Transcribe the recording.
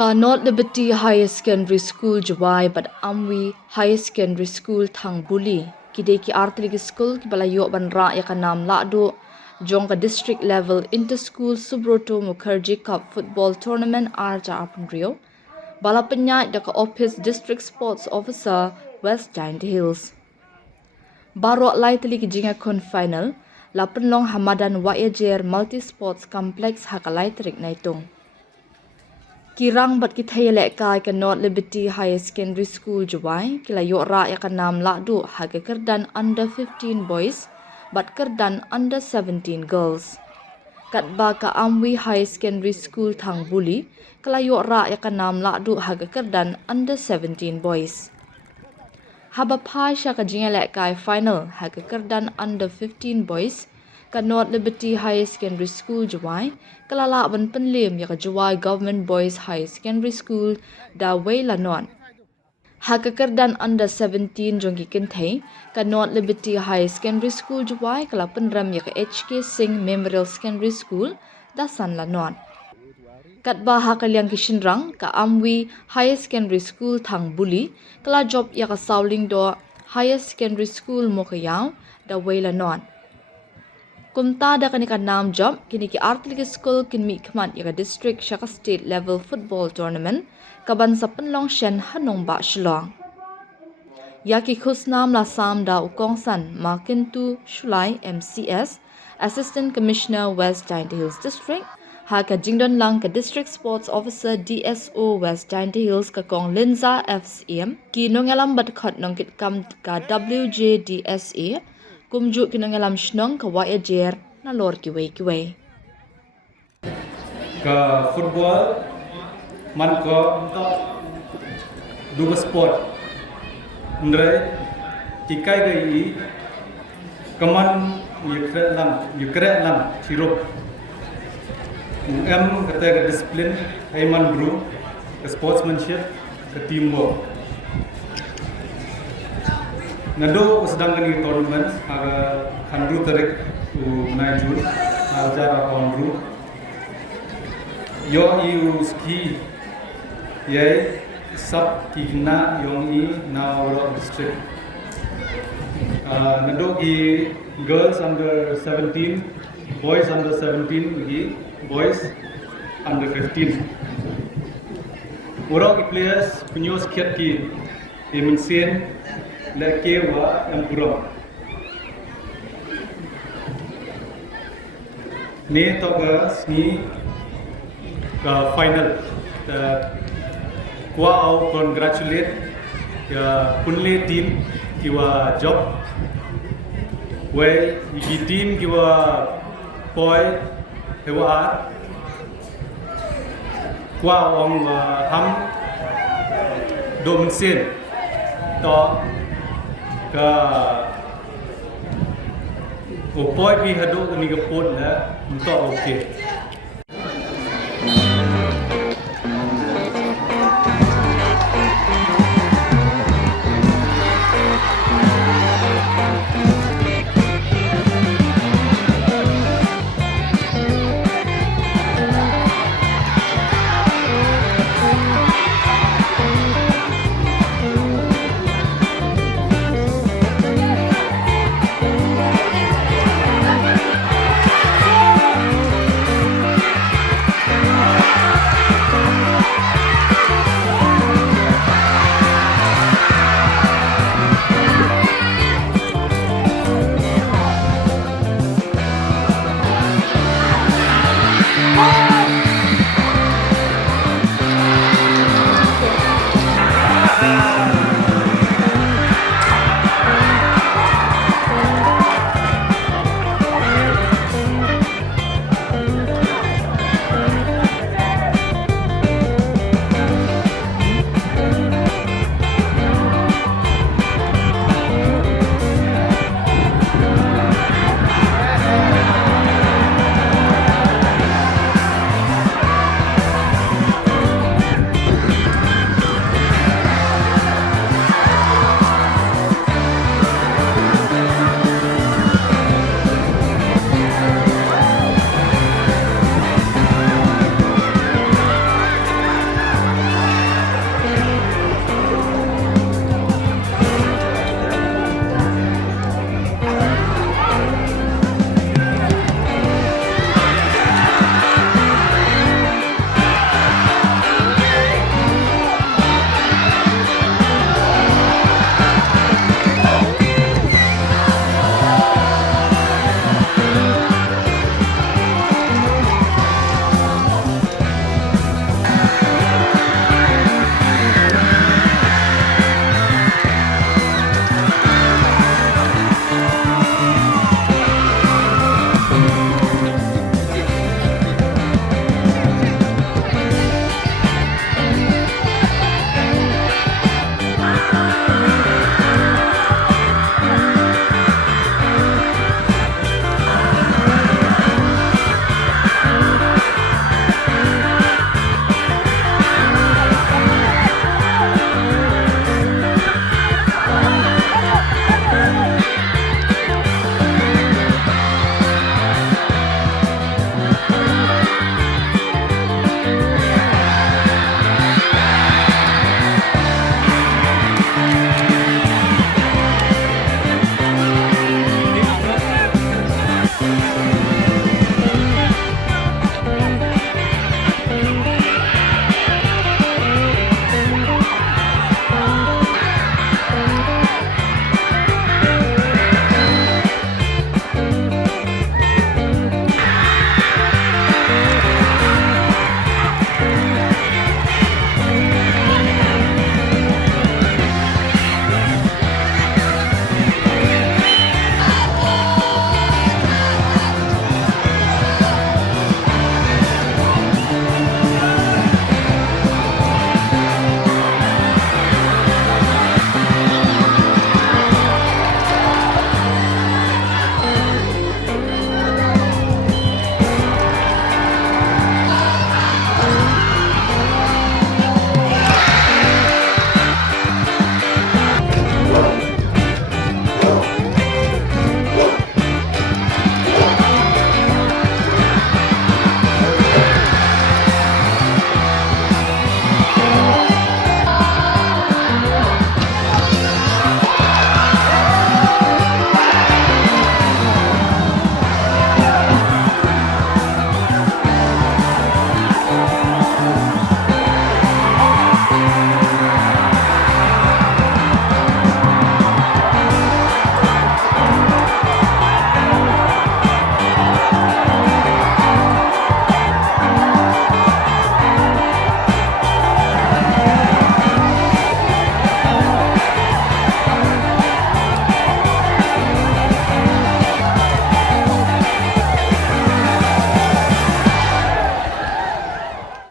North Liberty Secondary School Jawai but Amwi Secondary School Thangbuli kidai ki artili school ki balayo banra ya kanam lahduh jong ka district level inter-school Subroto Cup football tournament arja apnrio bala penyai da ka office district sports officer West Giant Hills baro lai tali ki jinga kon final la penlong hamadan WJH multi sports complex haka lai terik naitung kirang bat kita yelek kai ke North Liberty Secondary School Jawai kila yora ya kanam lahduh haga kerdan under 15 boys bat kerdan under 17 girls. Kat ba ka Amwi Secondary School Thangbuli kila yora ya kanam lahduh haga kerdan under 17 boys. Haba pai sya ka jingelek kai final haga kerdan under 15 boys ka North Liberty Secondary School Jawai kalala ban penlim ya ka Jawai Government Boys High Secondary School da Wei Lanon. Haka kerdan under 17 jongki kenthei ka North Liberty High Secondary School Jawai kala penram ya ka HK Singh Memorial Secondary School da San Lanon. Kat ba haka liang kishinrang ka Amwi High Secondary School Thangbuli kala job ya ka Sauling do High Secondary School Mokayaw da Wei Lanon. Kumta da kanika nam job kini ki artili school kinmi kman ya district syaka state level football tournament kaban sa penlong shen hanong ba shlong. Yaki khusnam la sam da ukongsan makintu shulai MCS Assistant Commissioner West Giant Hills District haka jingdon lang ka district sports officer DSO West Giant Hills ka kong Linza FCM ki nongalam bat khot nong kit kam ka WJDSA kumjuk kinangalam shnong ka WJH na lor kiway. Ka football man ko dua sport ndre tikai dai kaman yukret lam sirup kata ke disiplin hayman bro ke sportsmanship ke teamwork. Nado sedang kini tournament aga handru tarik menaju acara handru yo iu ski ye sub kina yong i na world district nado ki girls under 17 boys under 17 ki boys under 15 world players punya skill ki dimension lekewa yang buruk. Ni toga ni final. Kuah au congratulate ya punle team kiwa job. Wei iki team kiwa boy hewa art. Kuah ong ham domensin to ka upoi pi hadu ni ka pot na untuk okey